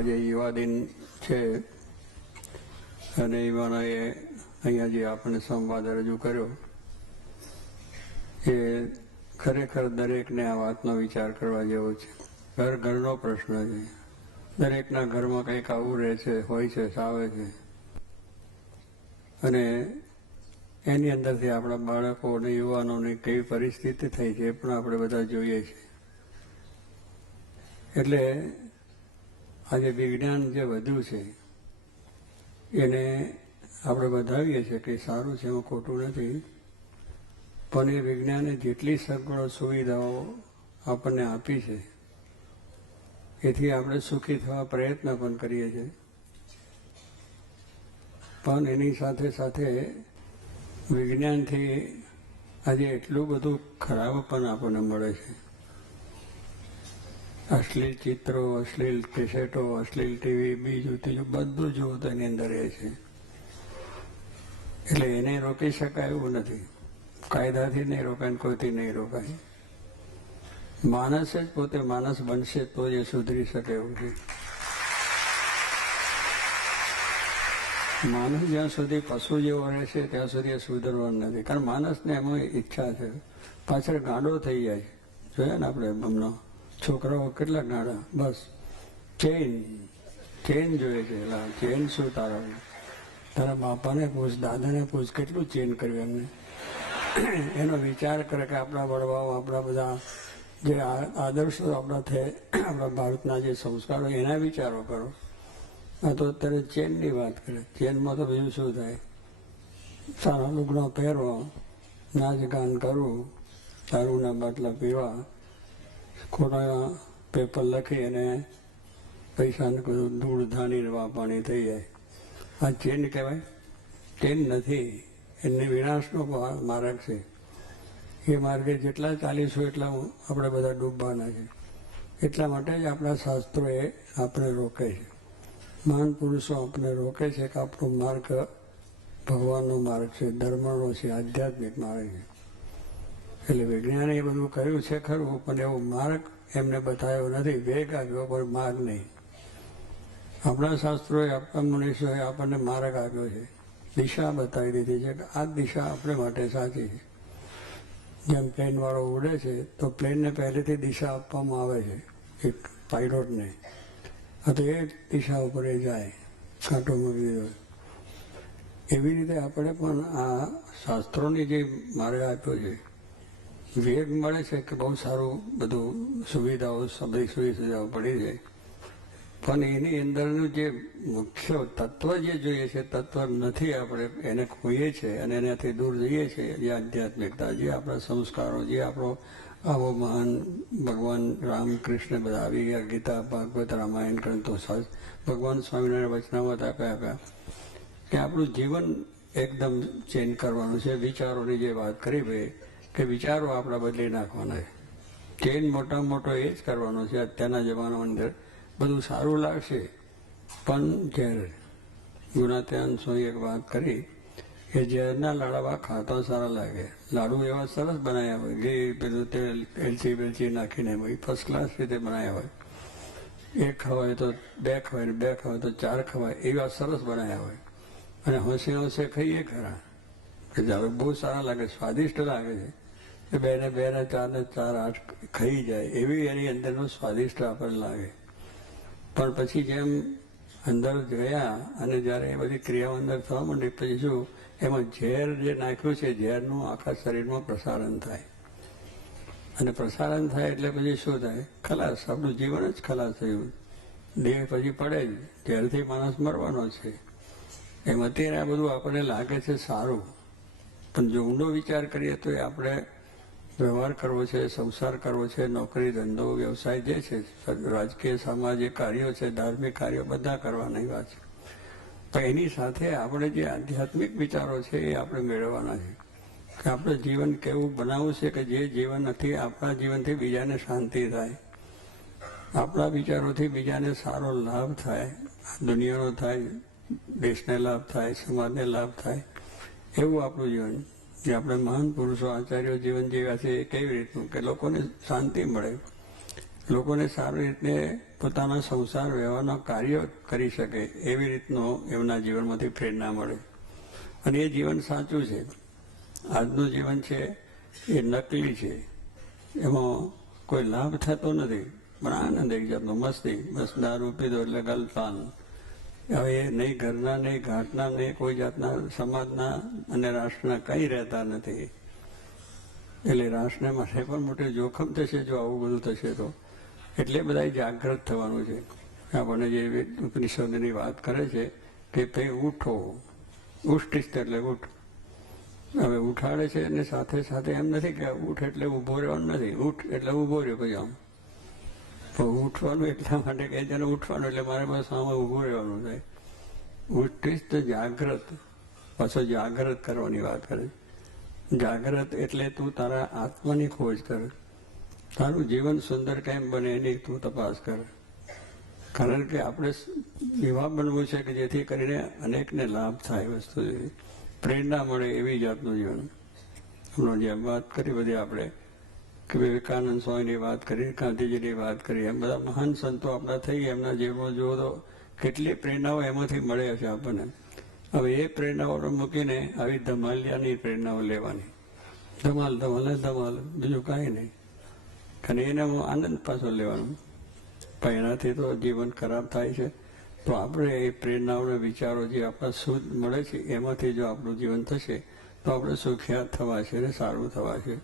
આજે યુવા દિન છે અને યુવાનોએ અહીંયા જે આપણે સંવાદ રજૂ કર્યો એ ખરેખર દરેકને આ વાતનો વિચાર કરવા જેવો છે. ઘરનો પ્રશ્ન છે. દરેકના ઘરમાં કંઈક આવું રહે છે, હોય છે, આવે છે અને એની અંદરથી આપણા બાળકો અને યુવાનોની કેવી પરિસ્થિતિ થઈ છે એ પણ આપણે બધા જોઈએ છીએ. એટલે આજે વિજ્ઞાન જે વધ્યું છે એને આપણે વધાવીએ છીએ કે સારું છે, એમાં ખોટું નથી, પણ એ વિજ્ઞાને જેટલી સગવડો સુવિધાઓ આપણને આપી છે એથી આપણે સુખી થવા પ્રયત્ન પણ કરીએ છીએ, પણ એની સાથે સાથે વિજ્ઞાનથી આજે એટલું બધું ખરાબ પણ આપણને મળે છે. અશ્લીલ ચિત્રો, અશ્લીલ કેસેટો, અશ્લીલ ટીવી, બીજું ત્રીજું બધું જુઓ તો એની અંદર એ છે. એટલે એને રોકી શકાય એવું નથી. કાયદાથી નહીં રોકાય, કોઈથી નહીં રોકાય. માણસ જ પોતે માણસ બનશે તો જ એ સુધરી શકે એવું છે. માણસ જ્યાં સુધી પશુ જેવો રહેશે ત્યાં સુધી એ સુધરવાનું નથી. કારણ માણસને એમાં ઈચ્છા છે, પાછળ ગાંડો થઈ જાય. જોયા ને આપણે હમણાં છોકરાઓ કેટલા ગાંડા, બસ ચેન જોઈએ છે. ચેન શું તારા બાપાને પૂછ, દાદાને પૂછ, કેટલું ચેન કર્યું એમને. એનો વિચાર કરે કે આપણા વડવાઓ, આપણા બધા જે આદર્શો આપણા ભારતના જે સંસ્કારો એના વિચારો કરો. આ તો અત્યારે ચેનની વાત કરે. ચેનમાં તો બીજું શું થાય? સારા લુગડા પહેરવા, નાચ ગાન કરવું, દારૂના બાટલા પીવા, ખોટા પેપર લખી અને પૈસાને ધૂળ ધાની પાણી થઈ જાય. આ ચેન કહેવાય? ચેન નથી. એને વિનાશનો માર્ગ છે. એ માર્ગે જેટલા ચાલીશું એટલા આપણે બધા ડૂબવાના છે. એટલા માટે જ આપણા શાસ્ત્રોએ આપણે રોકે છે. મહાન પુરુષો આપણે રોકે છે કે આપણો માર્ગ ભગવાનનો માર્ગ છે, ધર્મનો છે, આધ્યાત્મિક માર્ગ છે. એટલે વિજ્ઞાને એ બધું કર્યું છે ખરું, પણ એવો માર્ગ એમને બતાવ્યો નથી. વેગ આપ્યો પણ માર્ગ નહીં. આપણા શાસ્ત્રોએ, આપણા મનુષ્યોએ આપણને માર્ગ આપ્યો છે, દિશા બતાવી દીધી છે કે આ દિશા આપણે માટે સાચી છે. જેમ પ્લેનવાળો ઉડે છે તો પ્લેનને પહેલેથી દિશા આપવામાં આવે છે એક પાયલોટને, તો એ દિશા ઉપર એ જાય, કાંટો મૂકી દીધો. એવી રીતે આપણે પણ આ શાસ્ત્રોની જે માર્ગ આપ્યો છે, વેગ મળે છે કે બહુ સારું બધું સુવિધાઓ, બધી સુવિધાઓ પડી છે, પણ એની અંદરનું જે મુખ્ય તત્વ જે જોઈએ છે તત્વ નથી. આપણે એને ખોઈએ છીએ અને એનાથી દૂર જઈએ છીએ. જે આધ્યાત્મિકતા, જે આપણા સંસ્કારો, જે આપણો આવો મહાન ભગવાન રામ કૃષ્ણ બધા આવી ગયા, ગીતા, ભાગવત, રામાયણ ગ્રંથો, ભગવાન સ્વામિનારાયણ વચનામત આપ્યા કે આપણું જીવન એકદમ ચેન્જ કરવાનું છે. વિચારોની જે વાત કરી ભાઈ કે વિચારો આપણા બદલી નાખવાના છે. ચેન્જ મોટા મોટો એ જ કરવાનો છે. અત્યારના જમાનાની અંદર બધું સારું લાગશે પણ ઝેર. ગુણાત્યાન સ્વામી એક વાત કરી કે ઝેરના લાડવા ખાતા સારા લાગે. લાડુ એવા સરસ બનાવ્યા હોય, ઘી, પેલું તેલ, એલચી બેલચી નાખીને ફર્સ્ટ ક્લાસ રીતે બનાવ્યા હોય. એક ખવાય તો બે ખવાય, બે ખવાય તો ચાર ખવાય, એવા સરસ બનાવ્યા હોય. અને હોંશે હોંશે ખાઈએ ખરા કે જાવે બહુ સારા લાગે, સ્વાદિષ્ટ લાગે છે. કે બે ને ચાર ને ચાર આઠ ખાઈ જાય એવી એની અંદરનું સ્વાદિષ્ટ આપણને લાગે. પણ પછી જેમ અંદર ગયા અને જ્યારે એ બધી ક્રિયાઓ અંદર થવા માંડી પછી શું એમાં ઝેર જે નાખ્યું છે, ઝેરનું આખા શરીરમાં પ્રસારણ થાય. અને પ્રસારણ થાય એટલે પછી શું થાય? ખલાસ. આપણું જીવન જ ખલાસ થયું. દેહ પછી પડે જ. ઝેરથી માણસ મરવાનો છે. એમ અત્યારે આ બધું આપણને લાગે છે સારું, પણ જો ઊંડો વિચાર કરીએ તો એ આપણે વ્યવહાર કરવો છે, સંસાર કરવો છે, નોકરી, ધંધો, વ્યવસાય જે છે, રાજકીય સામાજિક કાર્યો છે, ધાર્મિક કાર્યો બધા કરવાની વાત છે. પણ એની સાથે આપણે જે આધ્યાત્મિક વિચારો છે એ આપણે મેળવવાના છે કે આપણે જીવન કેવું બનાવવું છે કે જે જીવનથી આપણા જીવનથી બીજાને શાંતિ થાય, આપણા વિચારોથી બીજાને સારો લાભ થાય, દુનિયાનો થાય, દેશને લાભ થાય, સમાજને લાભ થાય, એવું આપણું જીવન. જે આપણે મહાન પુરુષો, આચાર્યો જીવન જીવ્યા છે એ કેવી રીતનું કે લોકોને શાંતિ મળે, લોકોને સારી રીતે પોતાના સંસાર વ્યવહારના કાર્ય કરી શકે એવી રીતનો એમના જીવનમાંથી પ્રેરણા મળે. અને એ જીવન સાચું છે. આજનું જીવન છે એ નકલી છે, એમાં કોઈ લાભ થતો નથી, પણ આનંદ એક જાતનો, મસ્તી, બસ દારૂ પીધો એટલે ગલપાન. હવે નહીં ઘરના, નહીં ઘાટના, નહીં કોઈ જાતના સમાજના અને રાષ્ટ્રના કંઈ રહેતા નથી. એટલે રાષ્ટ્રને માટે પણ મોટું જોખમ થશે જો આવું બધું થશે તો. એટલે બધા જાગૃત થવાનું છે. આપણને જે ઉપનિષદની વાત કરે છે કે ભાઈ ઉઠો, ઉષ્ટિસ્થ એટલે ઉઠ. હવે ઉઠાડે છે અને સાથે સાથે એમ નથી કે ઉઠ એટલે ઊભો રહેવાનું નથી, ઉઠ એટલે ઊભો રહ્યો પછી આમ. તો ઉઠવાનું એટલા માટે કહે છે ને, ઉઠવાનું એટલે મારે બસ આમાં ઊભું રહેવાનું થાય. ઉષ્ટિસ્થ જાગ્રત, પાછો જાગ્રત કરવાની વાત કરે. જાગ્રત એટલે તું તારા આત્માની ખોજ કર, તારું જીવન સુંદર કેમ બને એની તું તપાસ કર. કારણ કે આપણે એવા બનવું છે કે જેથી કરીને અનેકને લાભ થાય, વસ્તુ પ્રેરણા મળે એવી જાતનું જીવન. હમણાં જેમ વાત કરી બધી આપણે કે વિવેકાનંદ સ્વામીની વાત કરી, ગાંધીજીની વાત કરી, એમ બધા મહાન સંતો આપણા થઈ ગયા. એમના જીવનમાં જુઓ તો કેટલી પ્રેરણાઓ એમાંથી મળે છે આપણને. હવે એ પ્રેરણાઓને મૂકીને આવી ધમાલિયાની પ્રેરણાઓ લેવાની, ધમાલ ધમાલ ને ધમાલ, બીજું કાંઈ નહીં. અને એને આનંદ પાછો લેવાનો. પણ એનાથી તો જીવન ખરાબ થાય છે. તો આપણે એ પ્રેરણાઓના વિચારો જે આપણા શુદ્ધ મળે છે એમાંથી જો આપણું જીવન થશે તો આપણે સુખિયાત થવા છે અને સારું થવા છે.